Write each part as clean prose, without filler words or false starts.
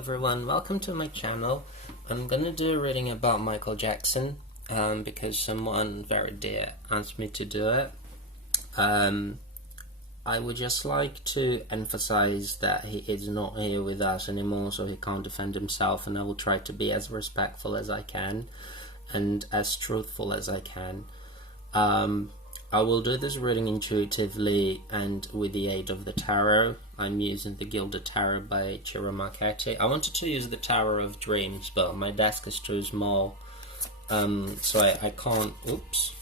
everyone, welcome to my channel. I'm gonna do a reading about Michael Jackson because someone very dear asked me to do it. I would just like to emphasize that he is not here with us anymore, so he can't defend himself, and I will try to be as respectful as I can and as truthful as I can. I will do this reading intuitively and with the aid of the tarot. I'm using the Gilded Tarot by Ciro Marchetti. I wanted to use the Tower of Dreams, but my desk is too small, so I can't. Oops,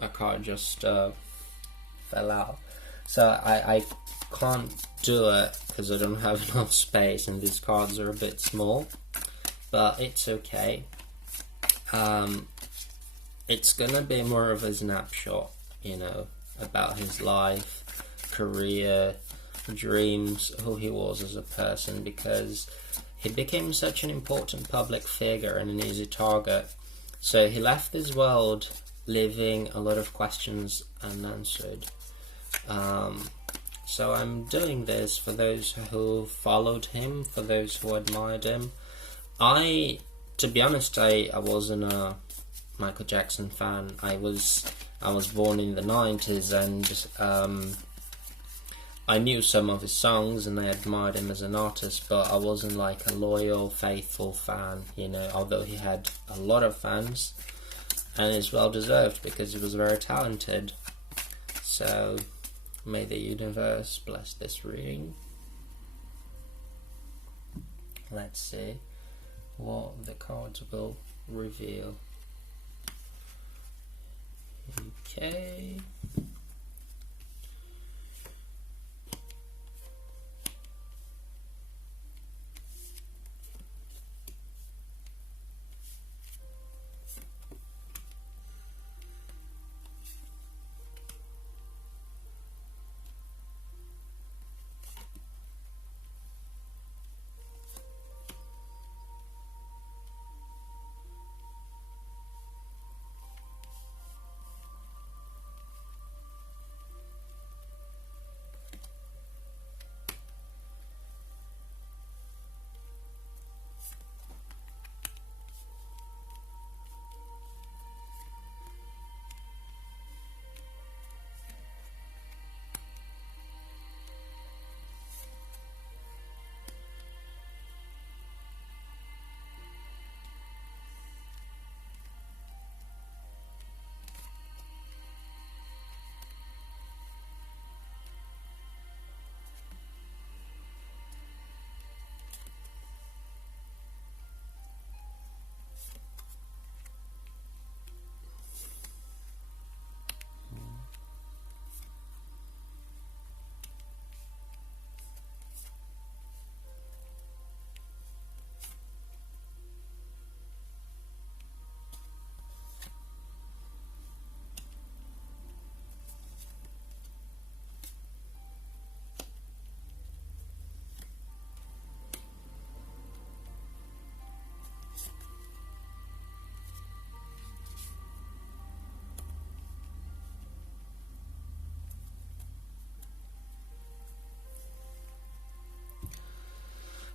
my card just fell out. So I can't do it because I don't have enough space, and these cards are a bit small. But it's okay. It's gonna be more of a snapshot, you know, about his life, career, dreams, who he was as a person, because he became such an important public figure and an easy target. So he left this world leaving a lot of questions unanswered. So I'm doing this for those who followed him, for those who admired him. To be honest, I wasn't a Michael Jackson fan. I was born in the 90s, and I knew some of his songs and I admired him as an artist, but I wasn't like a loyal, faithful fan, you know, although he had a lot of fans, and it's well deserved because he was very talented. So may the universe bless this reading. Let's see what the cards will reveal. Okay.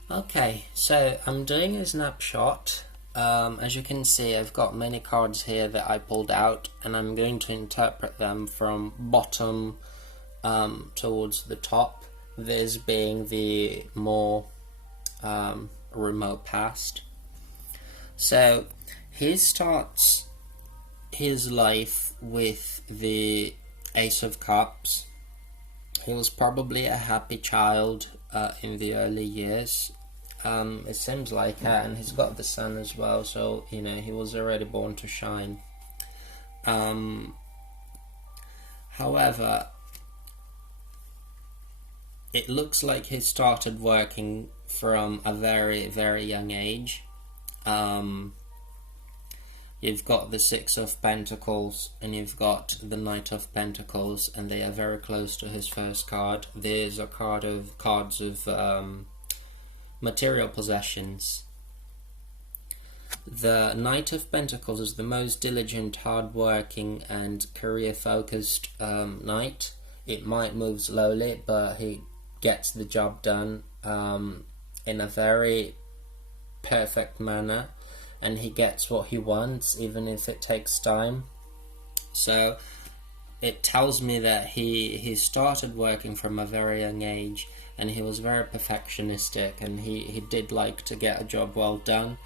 Okay, so I'm doing a snapshot. As you can see, I've got many cards here that I pulled out, and I'm going to interpret them from bottom towards the top, this being the more remote past. So he starts his life with the Ace of Cups. He was probably a happy child in the early years. It seems like that, and he's got the sun as well, so you know he was already born to shine. However, it looks like he started working from a very, very young age. You've got the Six of Pentacles and you've got the Knight of Pentacles, and they are very close to his first card. There's a cards of material possessions. The Knight of Pentacles is the most diligent, hard-working and career-focused knight. It might move slowly, but he gets the job done in a very perfect manner, and he gets what he wants, even if it takes time. So it tells me that he started working from a very young age, and he was very perfectionistic, and he did like to get a job well done.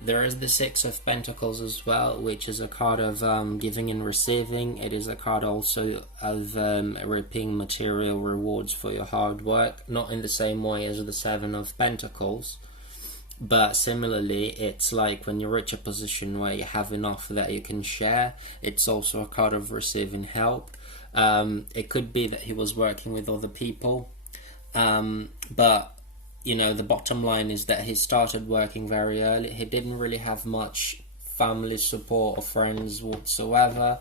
There is the Six of Pentacles as well, which is a card of giving and receiving. It is a card also of reaping material rewards for your hard work, not in the same way as the Seven of Pentacles, but similarly, it's like when you reach a position where you have enough that you can share. It's also a card of receiving help. It could be that he was working with other people, but you know, the bottom line is that he started working very early. He didn't really have much family support or friends whatsoever.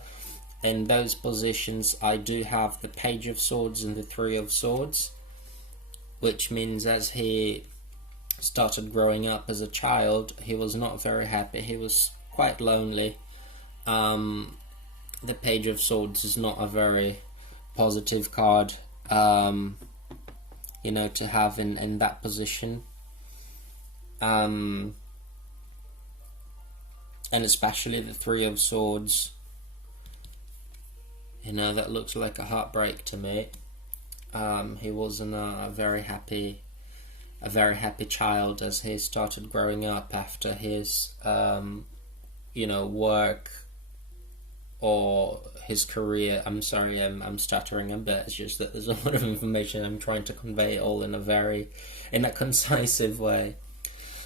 In those positions, I do have the Page of Swords and the Three of Swords, which means as he started growing up as a child, he was not very happy. He was quite lonely. The Page of Swords is not a very positive card, you know, to have in that position. And especially the Three of Swords, you know, that looks like a heartbreak to me. He wasn't a very happy child as he started growing up after his you know, work or his career. I'm sorry, I'm stuttering a bit. It's just that there's a lot of information. I'm trying to convey it all in a concise way.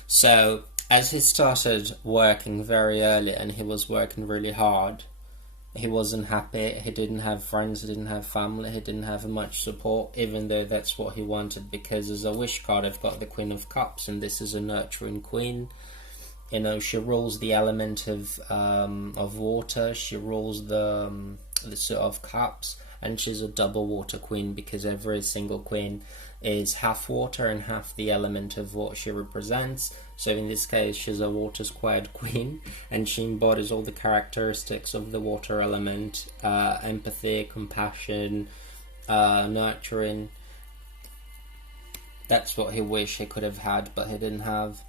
So as he started working very early, and he was working really hard, he wasn't happy. He didn't have friends, he didn't have family, he didn't have much support, even though that's what he wanted, because as a wish card I've got the Queen of Cups, and this is a nurturing queen. You know, she rules the element of water. She rules the Suit of Cups, and she's a double water queen, because every single queen is half water and half the element of what she represents. So in this case, she's a water squared queen, and she embodies all the characteristics of the water element: empathy, compassion, nurturing. That's what he wished he could have had, but he didn't have.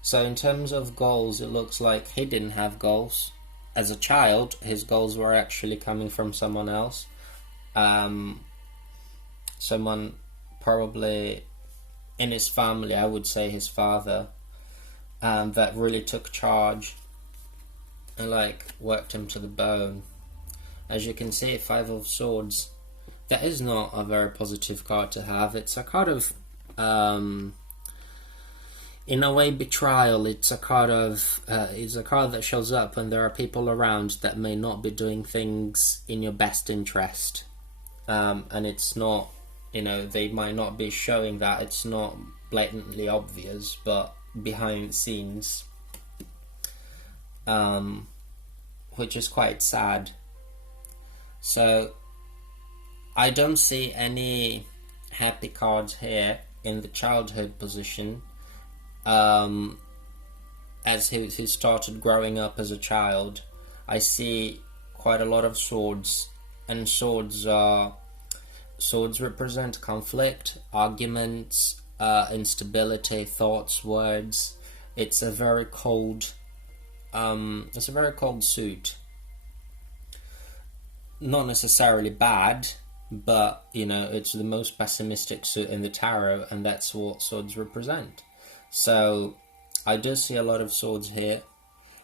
So in terms of goals, it looks like he didn't have goals. As a child, his goals were actually coming from someone else. Someone probably in his family, I would say his father, that really took charge and like worked him to the bone. As you can see, Five of Swords, that is not a very positive card to have. It's a card of in a way, betrayal. It's a card that shows up when there are people around that may not be doing things in your best interest, and it's not, you know, they might not be showing that. It's not blatantly obvious, but behind the scenes, which is quite sad. So I don't see any happy cards here in the childhood position. As he started growing up as a child, I see quite a lot of swords, and swords represent conflict, arguments, instability, thoughts, words. It's a very cold suit. Not necessarily bad, but you know, it's the most pessimistic suit in the tarot, and that's what swords represent. So I do see a lot of swords here.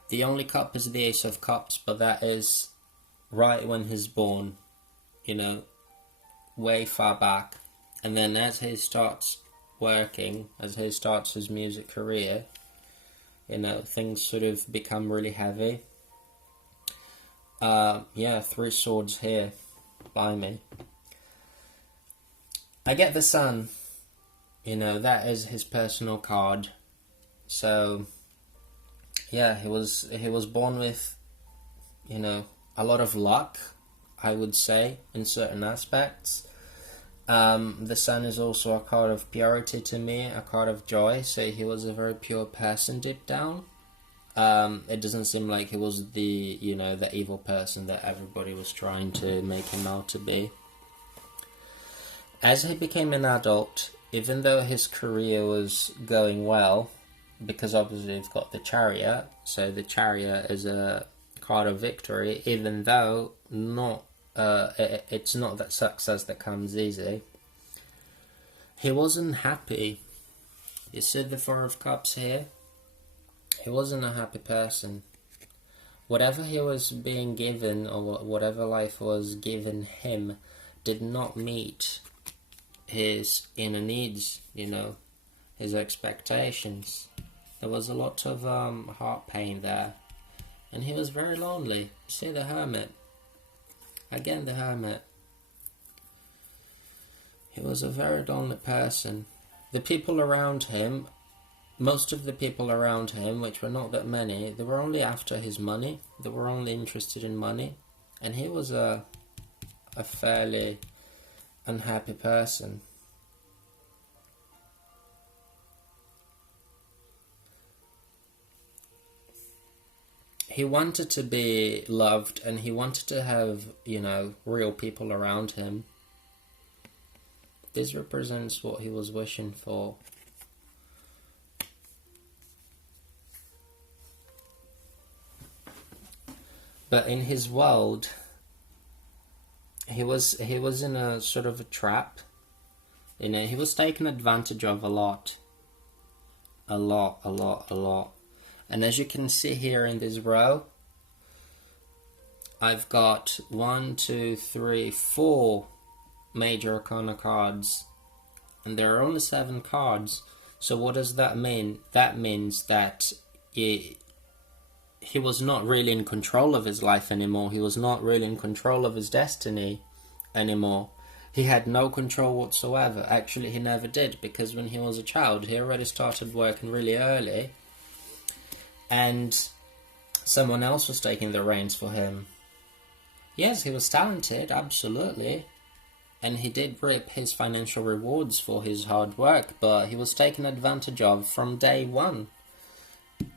The only cup is the Ace of Cups, but that is right when he's born, you know, way far back. And then as he starts working, as he starts his music career, you know, things sort of become really heavy. Yeah, 3 swords here by me. I get the Sun. You know, that is his personal card. So yeah, he was born with, you know, a lot of luck, I would say, in certain aspects. The Sun is also a card of purity to me, a card of joy, so he was a very pure person deep down. It doesn't seem like he was the, you know, the evil person that everybody was trying to make him out to be. As he became an adult, even though his career was going well, because obviously you've got the Chariot, so the Chariot is a card of victory, even though it's not that success that comes easy. He wasn't happy. You see the Four of Cups here? He wasn't a happy person. Whatever he was being given, or whatever life was given him, did not meet his inner needs, his expectations. There was a lot of heart pain there, and he was very lonely. See the Hermit. Again, the Hermit. He was a very lonely person. The people around him, most of the people around him, which were not that many, they were only after his money. They were only interested in money, and he was a fairly unhappy person. He wanted to be loved, and he wanted to have, real people around him. This represents what he was wishing for. But in his world, he was in a sort of a trap. He was taken advantage of a lot. A lot. And as you can see here in this row, I've got 1, 2, 3, 4 major arcana cards, and there are only 7 cards. So what does that mean? That means that he was not really in control of his life anymore. He was not really in control of his destiny anymore. He had no control whatsoever. Actually, he never did, because when he was a child, he already started working really early, and someone else was taking the reins for him. Yes, he was talented, absolutely, and he did reap his financial rewards for his hard work, but he was taken advantage of from day one.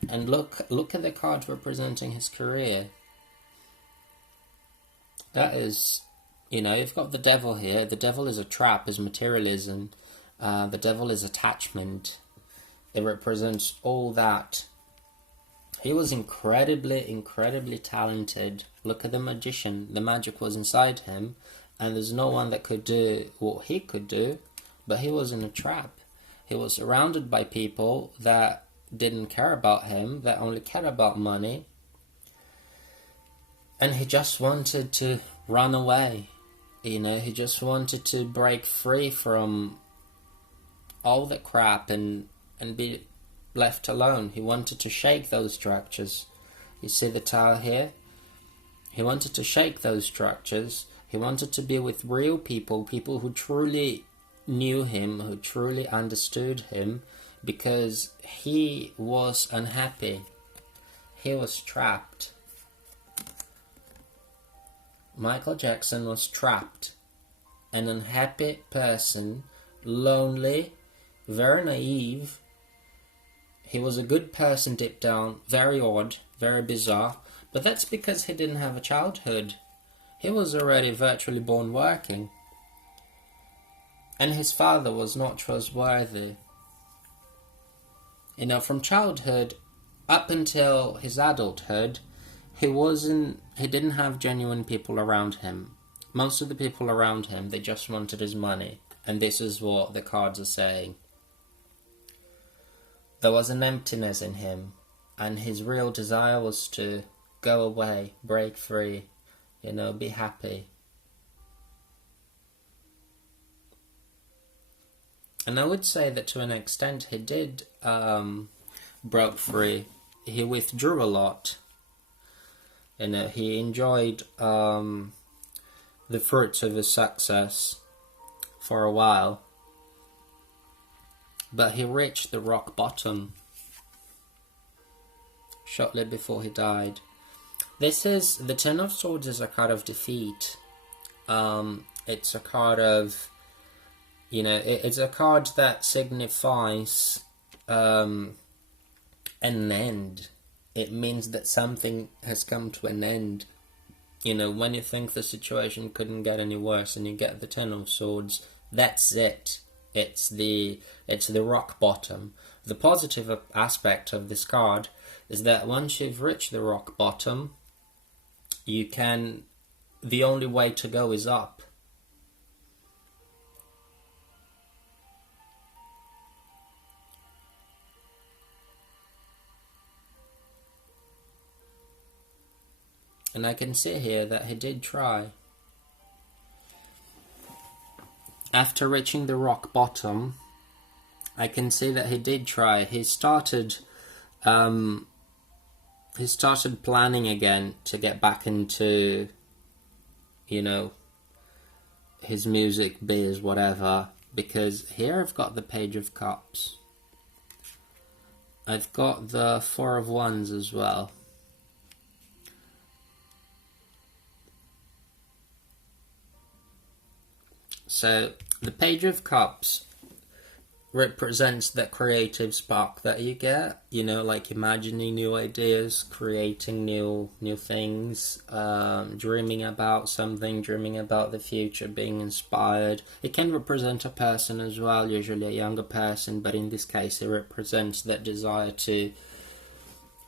And look at the card representing his career. That is, you've got the Devil here. The Devil is a trap, is materialism. The Devil is attachment. It represents all that. He was incredibly talented. Look at the Magician. The magic was inside him, and there's no one that could do what he could do, but he was in a trap. He was surrounded by people that didn't care about him, that only cared about money, and he just wanted to run away. He just wanted to break free from all the crap and be left alone. He wanted to shake those structures. You see the Tower here? He wanted to shake those structures. He wanted to be with real people who truly knew him, who truly understood him, because he was unhappy. He was trapped. Michael Jackson was trapped. An unhappy person, lonely, very naive. He was a good person deep down, very odd, very bizarre, but that's because he didn't have a childhood. He was already virtually born working. And his father was not trustworthy. From childhood up until his adulthood, he didn't have genuine people around him. Most of the people around him, they just wanted his money. And this is what the cards are saying. There was an emptiness in him, and his real desire was to go away, break free, be happy. And I would say that to an extent he did broke free. He withdrew a lot. He enjoyed the fruits of his success for a while. But he reached the rock bottom shortly before he died. The Ten of Swords is a card of defeat. It's a card of, it's a card that signifies an end. It means that something has come to an end. When you think the situation couldn't get any worse and you get the Ten of Swords, that's it. It's the rock bottom. The positive aspect of this card is that once you've reached the rock bottom, the only way to go is up. And I can see here that he did try. After reaching the rock bottom, I can see that he did try. He started planning again to get back into, his music biz, whatever. Because here I've got the Page of Cups. I've got the Four of Wands as well. So the Page of Cups represents that creative spark that you get, like imagining new ideas, creating new things, dreaming about something, dreaming about the future, being inspired. It can represent a person as well, usually a younger person, but in this case it represents that desire to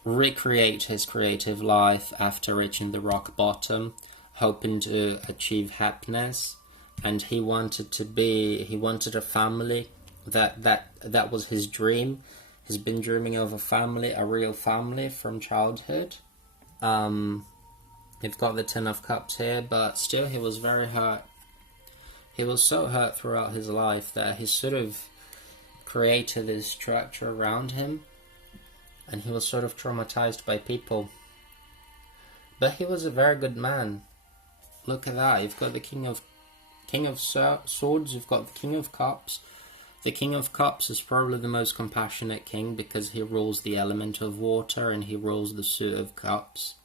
recreate his creative life after reaching the rock bottom, hoping to achieve happiness. And he wanted a family. That was his dream. He's been dreaming of a family, a real family from childhood. You've got the Ten of Cups here, but still he was very hurt. He was so hurt throughout his life that he sort of created this structure around him, and he was sort of traumatized by people. But he was a very good man. Look at that. You've got the King of Swords, you've got the King of Cups. The King of Cups is probably the most compassionate king because he rules the element of water and he rules the suit of cups.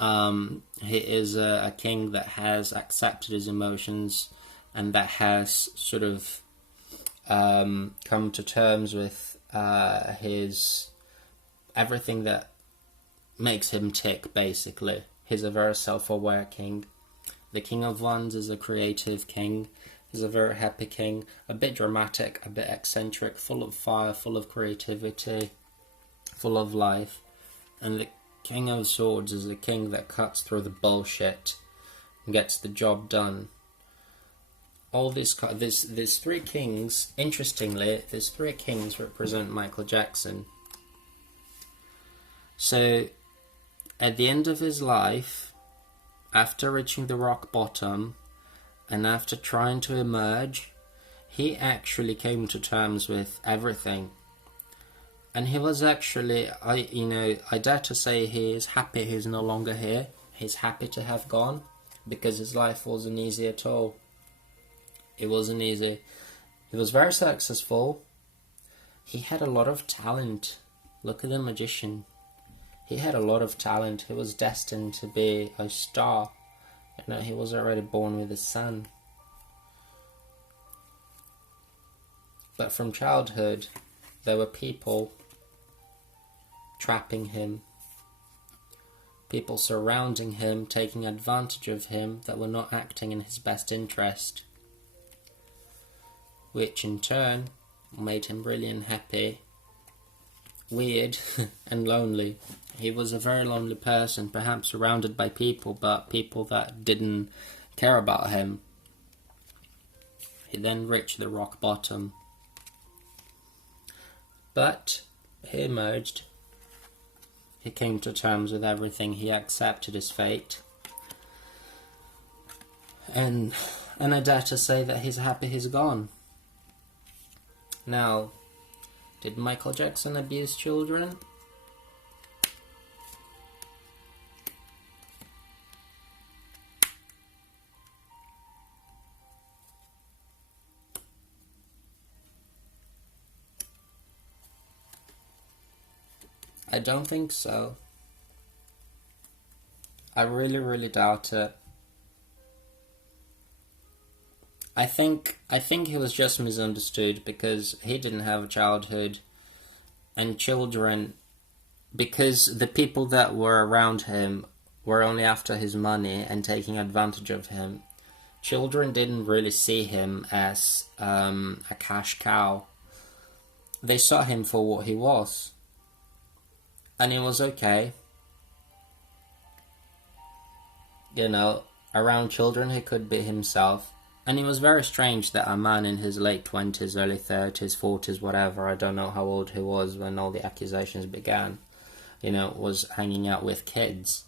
He is a king that has accepted his emotions and that has sort of come to terms with his everything that makes him tick, basically. He's a very self-aware king. The King of Wands is a creative king. He's a very happy king, a bit dramatic, a bit eccentric, full of fire, full of creativity, full of life. And the King of Swords is a king that cuts through the bullshit and gets the job done. All these three kings, interestingly, these three kings represent Michael Jackson. So, at the end of his life, after reaching the rock bottom, and after trying to emerge, he actually came to terms with everything. And he was actually, I dare to say he is happy he's no longer here. He's happy to have gone, because his life wasn't easy at all. It wasn't easy. He was very successful. He had a lot of talent. Look at the magician. He had a lot of talent. He was destined to be a star. He was already born with a sun. But from childhood, there were people trapping him. People surrounding him, taking advantage of him, that were not acting in his best interest. Which in turn made him really unhappy, weird, and lonely. He was a very lonely person, perhaps surrounded by people, but people that didn't care about him. He then reached the rock bottom. But he emerged. He came to terms with everything. He accepted his fate. And I dare to say that he's happy he's gone. Now, did Michael Jackson abuse children? I don't think so. I really, really doubt it. I think he was just misunderstood because he didn't have a childhood, and children, because the people that were around him were only after his money and taking advantage of him. children didn't really see him as a cash cow. They saw him for what he was. And he was okay. You know, around children he could be himself. And it was very strange that a man in his late 20s, early 30s, 40s, whatever, I don't know how old he was when all the accusations began, you know, was hanging out with kids.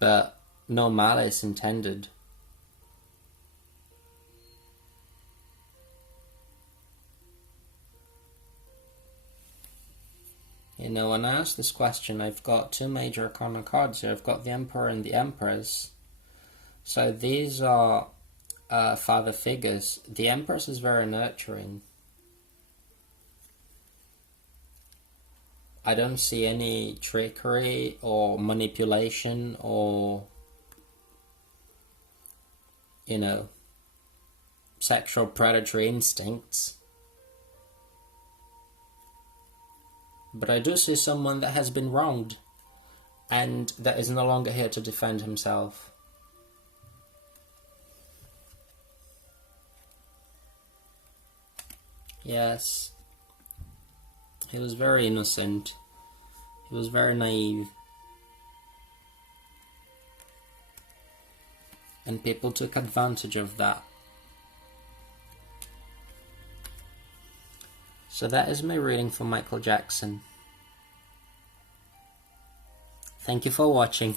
But no malice intended. You know, when I ask this question, I've got two major arcana cards here. I've got the Emperor and the Empress. So these are father figures. The Empress is very nurturing. I don't see any trickery or manipulation or, you know, sexual predatory instincts. But I do see someone that has been wronged and that is no longer here to defend himself. Yes, he was very innocent. He was very naive. And people took advantage of that. So that is my reading for Michael Jackson. Thank you for watching.